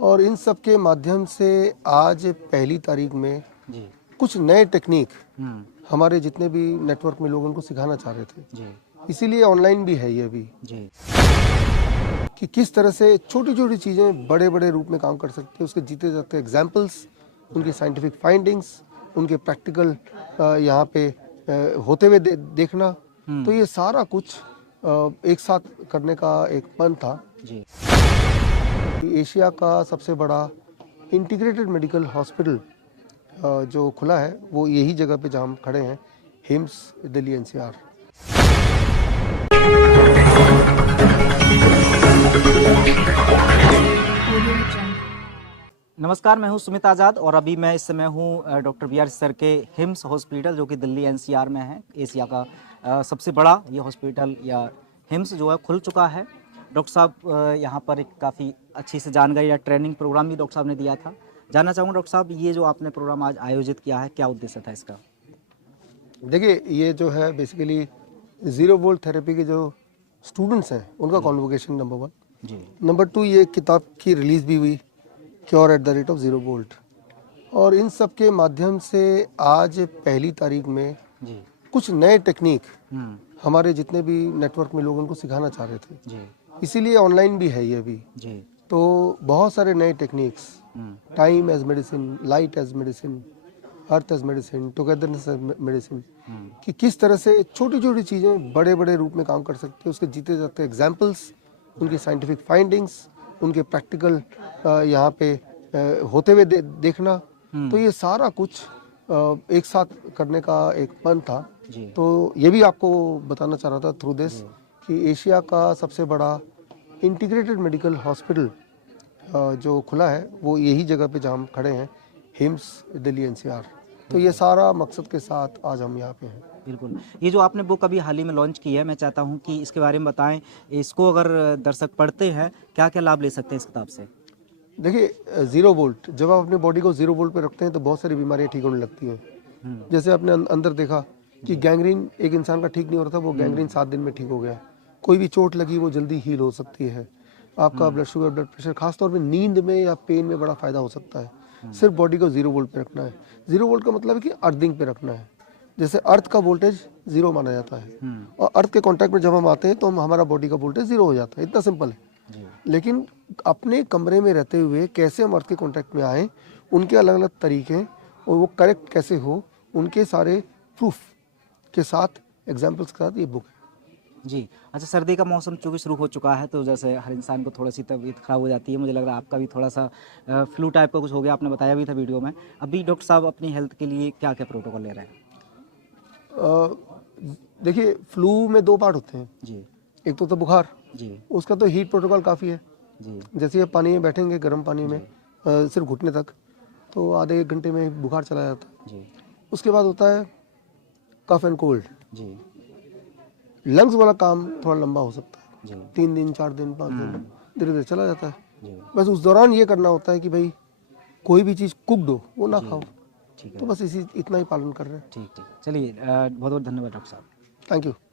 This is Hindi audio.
और इन सब के माध्यम से आज पहली तारीख में जी कुछ नए टेक्निक हम्म हमारे जितने भी नेटवर्क में लोग उनको सिखाना चाह रहे थे। जी इसीलिए ऑनलाइन भी है ये अभी जी कि किस तरह से छोटी छोटी चीज़ें बड़े बड़े रूप में काम कर सकती है, उसके जीते जाते एग्जाम्पल्स, उनकी साइंटिफिक फाइंडिंग्स, उनके प्रैक्टिकल यहाँ पे होते हुए देखना। तो ये सारा कुछ एक साथ करने का एक मन था। जी एशिया का सबसे बड़ा इंटीग्रेटेड मेडिकल हॉस्पिटल जो खुला है वो यही जगह पे जहाँ हम खड़े हैं, हिम्स दिल्ली एनसीआर। नमस्कार, मैं हूं सुमित आज़ाद और अभी मैं इस समय हूं डॉक्टर बी आर सर के हिम्स हॉस्पिटल जो कि दिल्ली एनसीआर में है। एशिया का सबसे बड़ा ये हॉस्पिटल या हिम्स जो है खुल चुका है। डॉक्टर साहब यहाँ पर एक काफ़ी अच्छी से जानकारी या ट्रेनिंग प्रोग्राम भी डॉक्टर साहब ने दिया था। जानना चाहूँगा डॉक्टर साहब, ये जो आपने प्रोग्राम आज आयोजित किया है, क्या उद्देश्य था इसका? देखिए, ये जो है बेसिकली ज़ीरो वोल्ट थेरेपी के जो स्टूडेंट्स हैं उनका कॉन्वोकेशन नंबर 1। जी नंबर 2, ये किताब की रिलीज़ भी हुई, cure at the rate of zero volt. और इन सब के माध्यम से आज पहली तारीख में जी कुछ नए टेक्निक हम्म हमारे जितने भी नेटवर्क में लोग उनको सिखाना चाह रहे थे। जी इसीलिए ऑनलाइन भी है ये अभी। जी तो बहुत सारे नए techniques, time as medicine, light as medicine, earth as medicine, togetherness as medicine, कि किस तरह से छोटी छोटी चीज़ें बड़े बड़े रूप में काम कर सकती है, उसके जीते जाते एग्जाम्पल्स, उनकी साइंटिफिक फाइंडिंग्स, उनके प्रैक्टिकल यहाँ पे होते हुए देखना। तो ये सारा कुछ एक साथ करने का एक मन था। जी तो ये भी आपको बताना चाह रहा था थ्रू दिस कि एशिया का सबसे बड़ा इंटीग्रेटेड मेडिकल हॉस्पिटल जो खुला है वो यही जगह पे जहाँ हम खड़े हैं, हिम्स दिल्ली एनसीआर। तो ये सारा मकसद के साथ आज हम यहाँ पे हैं। बिल्कुल। ये जो आपने बुक अभी हाल ही में लॉन्च की है, मैं चाहता हूँ कि इसके बारे में बताएं। इसको अगर दर्शक पढ़ते हैं, क्या क्या लाभ ले सकते हैं इस किताब से? देखिए, ज़ीरो वोल्ट, जब आप अपने बॉडी को ज़ीरो वोल्ट पे रखते हैं तो बहुत सारी बीमारियाँ ठीक होने लगती हैं। जैसे आपने अंदर देखा कि गैंग्रीन एक इंसान का ठीक नहीं हो रहा था, वो गैंग्रीन 7 दिन में ठीक हो गया। कोई भी चोट लगी वो जल्दी हील हो सकती है। आपका ब्लड शुगर, ब्लड प्रेशर, खासतौर पे नींद में या पेन में बड़ा फ़ायदा हो सकता है। सिर्फ बॉडी को ज़ीरो वोल्ट पे रखना है। ज़ीरो वोल्ट का मतलब है कि अर्थिंग पे रखना है। जैसे अर्थ का वोल्टेज ज़ीरो माना जाता है और अर्थ के कांटेक्ट में जब हम आते हैं तो हमारा बॉडी का वोल्टेज ज़ीरो हो जाता है। इतना सिंपल है। लेकिन अपने कमरे में रहते हुए कैसे हम अर्थ के कांटेक्ट में आएँ, उनके अलग अलग तरीके और वो करेक्ट कैसे हो, उनके सारे प्रूफ के साथ, एग्जाम्पल्स के साथ ये बुक है। जी। अच्छा, सर्दी का मौसम चूँकि शुरू हो चुका है, तो जैसे हर इंसान को थोड़ी-सी तबीयत ख़राब हो जाती है। मुझे लग रहा है आपका भी थोड़ा-सा फ्लू टाइप का कुछ हो गया, आपने बताया भी था वीडियो में। अभी डॉक्टर साहब अपनी हेल्थ के लिए क्या-क्या प्रोटोकॉल ले रहे हैं? अ, देखिए, फ्लू में 2 पार्ट होते हैं। जी, एक तो बुखार, जी, उसका तो हीट प्रोटोकॉल काफ़ी है। जी, जैसे आप पानी में बैठेंगे गर्म पानी में सिर्फ घुटने तक, तो आधे 1 घंटे में बुखार चला जाता है। जी, उसके बाद होता है कफ एंड कोल्ड। जी, लंग्स वाला काम थोड़ा लंबा हो सकता है, जी, 3 दिन, 4 दिन, 5 दिन, धीरे धीरे चला जाता है। जी, बस उस दौरान ये करना होता है कि भाई कोई भी चीज़ कुक्ड हो वो ना खाओ। ठीक तो है। बस इतना ही पालन कर रहे हैं। ठीक, ठीक। चलिए बहुत-बहुत धन्यवाद डॉक्टर साहब। Thank you.